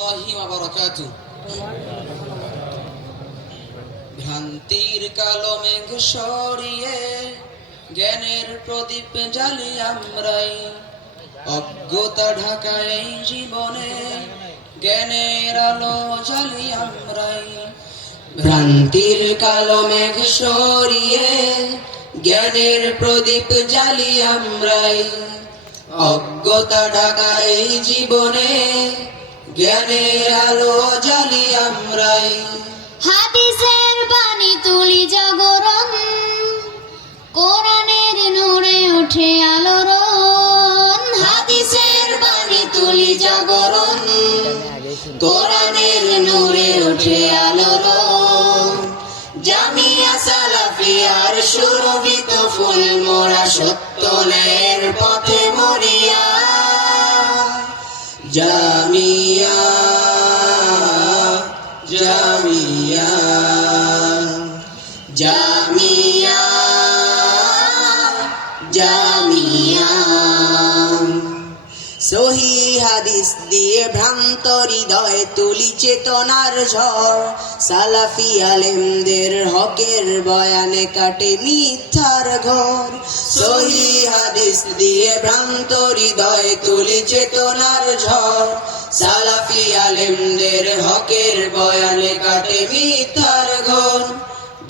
ওয়া বারাকাতু ভ্রান্তির কালো মেঘ সরিয়ে জ্ঞানের প্রদীপ জ্বালি আমরাই অজ্ঞতা ঢাকায় জীবনে জ্ঞানের আলো জ্বালি আমরাই ভ্রান্তির কালো মেঘ সরিয়ে জ্ঞানের প্রদীপ জ্বালি আমরাই অজ্ঞতা ঢাকা এই জীবনে জ্ঞানের আলো জ্বালি আমরাই। হাদিসের বাণী তুলি জাগরণ, কোরআনের নূরে ওঠে আলোড়ন। হাদিসের বাণী তুলি জাগরণ, কোরআনের নূরে ওঠে আলোড়ন। জামিয়া সালাফিয়ার সুরভিত ফুল মোরা সত্য দিয়ে ভ্রান্ত হৃদয়ে তুলি চেতনার ঝড়। সালাফি আলেমদের হকের বয়ানে কাটে মিথ্যার ঘর। সহি হাদিস দিয়ে ভ্রান্ত হৃদয়ে তুলি চেতনার ঝড়। সালাফি আলেমদের হকের বয়ানে কাটে মিথ্যার ঘর।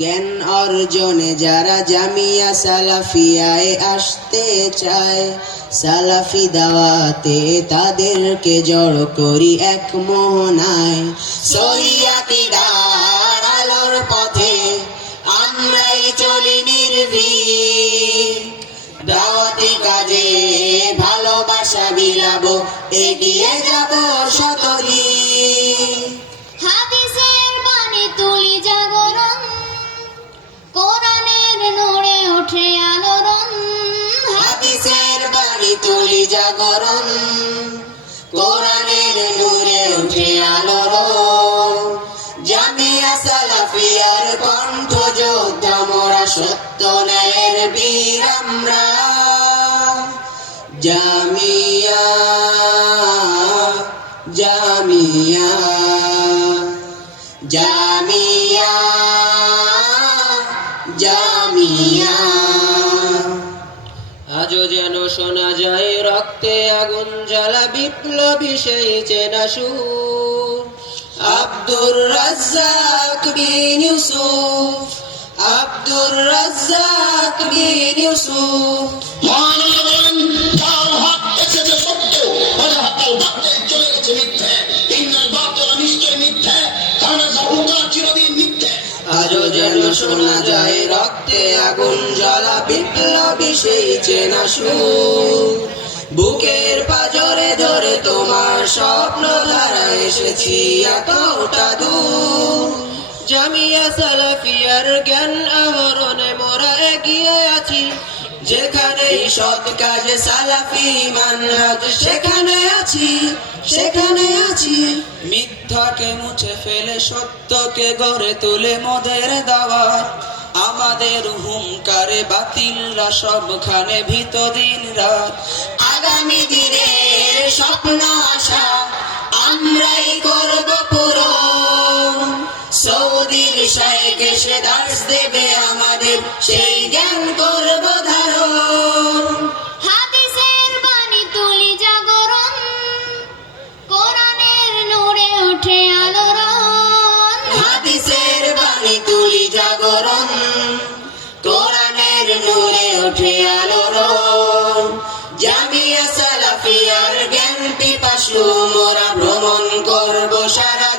জ্ঞান অর্জনে যারা জামিয়া সালাফিয়ায় আসতে চায়, সালাফি দাওয়াতে তাদেরকে জড় করি এক মোহনায়। সহিয়াতিদার আলোর পথে, আমরাই চলি নির্ভীক। দাওয়াতি কাজে ভালোবাসা বিলাবো এগিয়ে যাব সত্য ন্যায়ের বীর আমরা। জামিয়া জামিয়া জামিয়া জামিয়া। আজও যেন শোনা যায় রক্তে আগুন জ্বালা, বিপ্লবী সেই চেনা সুর। আব্দুর রাজ্জাক বিন ইউসুফ মহানবী বলেন শোনা যায়, রক্তে আগুন জ্বালা, বিপ্লবী সেই চেনা সুর। বুকের পাজরে ধরে তোমার স্বপ্ন ধারা এসেছি এতটা দূর। জামিয়া সালাফিয়ার জ্ঞান আহরণে মোরা এগিয়ে আছি। যেখানে সৎ কাজে সালাফি মানহাজ সেখানে আছি সেখানে আছি। মিথ্যাকে মুছে ফেলে, সত্যকে গড়ে তোলে মদের দাওয়াত। আমাদের হুঙ্কারে বাতিলরা সবখানে ভীত দিন রাত। আগামী দিনের স্বপ্ন আশা আমরাই করব এসে দাস দেবে আমাদের সেই জ্ঞান করব ধারণ। হাদিসের বাণী তুলি জাগরণ কোরআনের নূরে ওঠে আলোড়ন। হাদিসের বাণী তুলি জাগরণ কোরআনের নূরে ওঠে আলোড়ন। জামিয়া সালাফিয়ার জ্ঞান পিপাসু মোরা ভ্রমণ করব সারা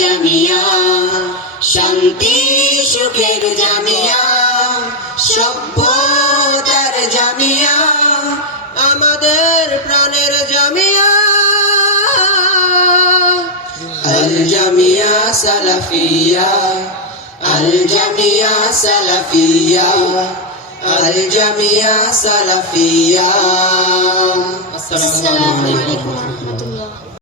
জামিয়া, শান্তি, সুখের জামিয়া, সভ্যতার জামিয়া, আমাদের প্রাণের জামিয়া। আল জামিয়া সালাফিয়া, আল জামিয়া সালাফিয়া, আল জামিয়া সালাফিয়া। আসসালামু আলাইকুম।